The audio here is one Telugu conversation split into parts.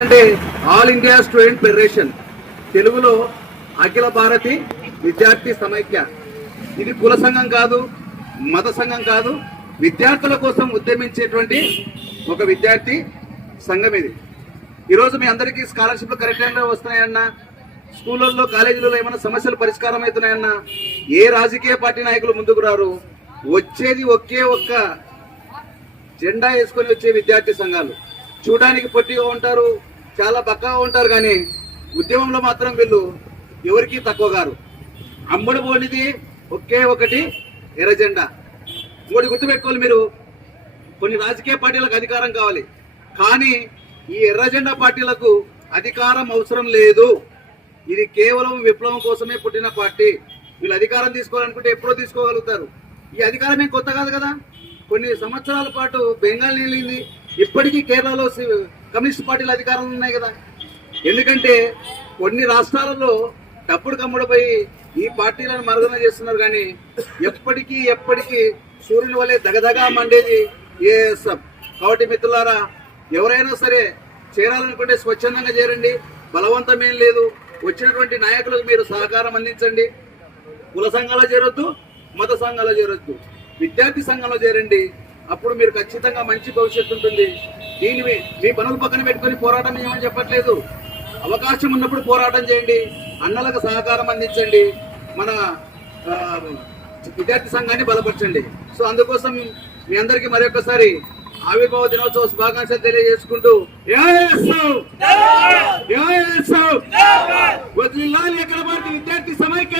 అంటే ఆల్ ఇండియా స్టూడెంట్ ఫెడరేషన్ తెలుగులో అఖిల భారతి విద్యార్థి సమైక్య. ఇది కుల సంఘం కాదు మత సంఘం కాదు విద్యార్థుల కోసం ఉద్యమించేటువంటి ఒక విద్యార్థి సంఘం ఇది. ఈరోజు మీ అందరికీ స్కాలర్షిప్లు కరెక్ట్ టైంలో వస్తున్నాయన్నా స్కూళ్ళల్లో కాలేజీలలో ఏమైనా సమస్యలు పరిష్కారం అవుతున్నాయన్నా ఏ రాజకీయ పార్టీ నాయకులు ముందుకు రారు? వచ్చేది ఒకే ఒక్క జెండా వేసుకొని వచ్చే విద్యార్థి సంఘాలు. చూడడానికి పొట్టిగా ఉంటారు చాలా బక్కగా ఉంటారు కానీ ఉద్యమంలో మాత్రం వీళ్ళు ఎవరికి తక్కువ గారు అమ్ముడు పోనిది ఒకే ఒకటి ఎర్రజెండా. ఇంకోటి గుర్తుపెట్టుకోవాలి మీరు. కొన్ని రాజకీయ పార్టీలకు అధికారం కావాలి. కానీ ఈ ఎర్రజెండా పార్టీలకు అధికారం అవసరం లేదు. ఇది కేవలం విప్లవం కోసమే పుట్టిన పార్టీ. వీళ్ళు అధికారం తీసుకోవాలనుకుంటే ఎప్పుడో తీసుకోగలుగుతారు. ఈ అధికారం ఏం కొత్త కాదు కదా. కొన్ని సంవత్సరాల పాటు బెంగాల్ నిలింది. ఇప్పటికీ కేరళలో సి- కమ్యూనిస్ట్ పార్టీల అధికారంలో ఉన్నాయి కదా. ఎందుకంటే కొన్ని రాష్ట్రాలలో డబ్బుడు కమ్ముడిపోయి ఈ పార్టీలను మరుగున చేస్తున్నారు కానీ ఎప్పటికీ ఎప్పటికీ సూర్యుని వలె దగదగా మండేది ఏఎస్ఎఫ్. కాబట్టి మిత్రులారా ఎవరైనా సరే చేరాలనుకుంటే స్వచ్ఛందంగా చేరండి. బలవంతమేం లేదు. వచ్చినటువంటి నాయకులకు మీరు సహకారం అందించండి. కుల సంఘాలు చేరొద్దు మత సంఘాలు చేరొద్దు. విద్యార్థి సంఘంలో చేరండి. అప్పుడు మీరు ఖచ్చితంగా మంచి భవిష్యత్తు ఉంటుంది. దీని మీ- పనులు పక్కన పెట్టుకొని పోరాటం ఏమని చెప్పట్లేదు. అవకాశం ఉన్నప్పుడు పోరాటం చేయండి. అన్నలకు సహకారం అందించండి. మన విద్యార్థి సంఘాన్ని బలపరచండి. సో అందుకోసం మీ అందరికీ మరొకసారి ఆవిర్భావ దినోత్సవ శుభాకాంక్షలు తెలియజేసుకుంటూ! వదిలాలి భారత విద్యార్థి సమైక్య.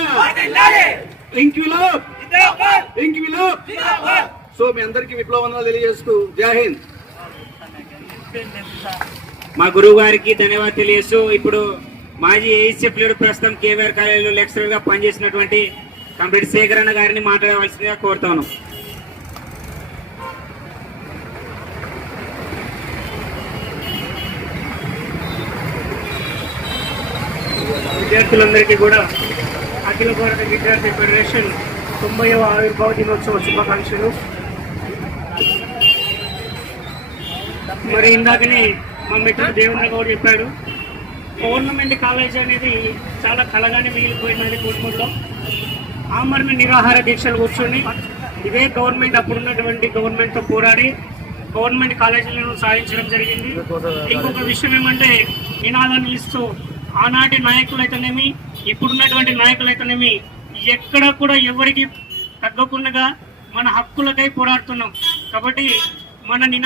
సో మీ అందరికీ విప్లవంగా తెలియజేస్తూ జై హింద్. మా గురువు గారికి ధన్యవాదాలు తెలియజేస్తూ ఇప్పుడు మాజీ ఏఎస్ఎఫ్ లీడర్ ప్రస్తుతం కేవీఆర్ కాలేజీలో లెక్చరర్గా పనిచేసినటువంటి కంప్లీట్ శేఖరన్న గారిని మాట్లాడవలసిందిగా కోరుతాను. విద్యార్థులందరికీ కూడా అఖిల భారత విద్యార్థి ఫెడరేషన్ తొంభైవ ఆవిర్భావ దినోత్సవ శుభాకాంక్షలు. మరి ఇందాకనే మా మిత్రుడు దేవేంద్ర గౌడ్ చెప్పాడు. గవర్నమెంట్ కాలేజ్ అనేది చాలా కలగానే మిగిలిపోయినది కుటుంబంలో ఆమరణ నిరాహార దీక్షలు కూర్చొని ఇదే గవర్నమెంట్ అప్పుడున్నటువంటి గవర్నమెంట్తో పోరాడి గవర్నమెంట్ కాలేజీలను సాధించడం జరిగింది. ఇంకొక విషయం ఏమంటే నినాదాన్ని ఇస్తూ ఆనాటి నాయకులైతేనేమి ఇప్పుడున్నటువంటి నాయకులైతేనేమి ఎక్కడ కూడా ఎవరికి తగ్గకుండా మన హక్కులకై పోరాడుతున్నాం. కాబట్టి మన నినా